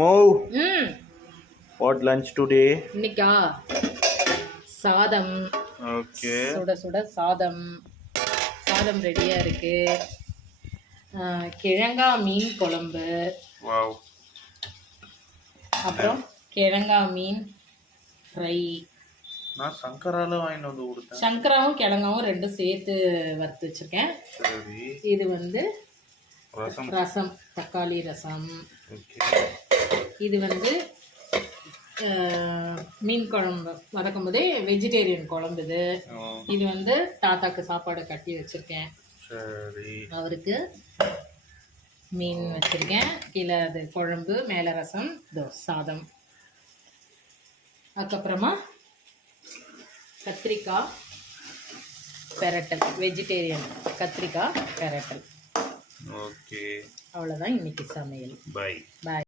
Mo, ம் what lunch today? இன்னைக்கா சாதம் Okay. சுட சுட சாதம் சாதம் ரெடியாக இருக்கு. கிழங்கா மீன் குழம்பு, Wow. அப்புறம் கிழங்கா மீன் ஃப்ரை. நான் சங்கரால வாங்கிட்டு வந்து கொடுத்தேன். சங்கராவும் கிழங்காவும் ரெண்டும் சேர்த்து வறுத்து வச்சிருக்கேன். சரி. இது வந்து ரசம். ரசம், தக்காளி ரசம். ஓகே. இது வந்து மீன் குழம்பு வதக்கும் போதே வெஜிடேரியன் குழம்பு இது. இது வந்து தாத்தாக்கு சாப்பாடு கட்டி வச்சிருக்கேன். சரி. அவருக்கு மீன் வச்சிருக்கேன். கீழே அது குழம்பு, மேலே ரசம், சாதம். அதுக்கப்புறமா கத்திரிக்காய் பெரட்டல், வெஜிடேரியன் கத்திரிக்காய் பெரட்டல். ஓகே. அவ்வளோதான் இன்னைக்கு சமையல். பை. பாய்.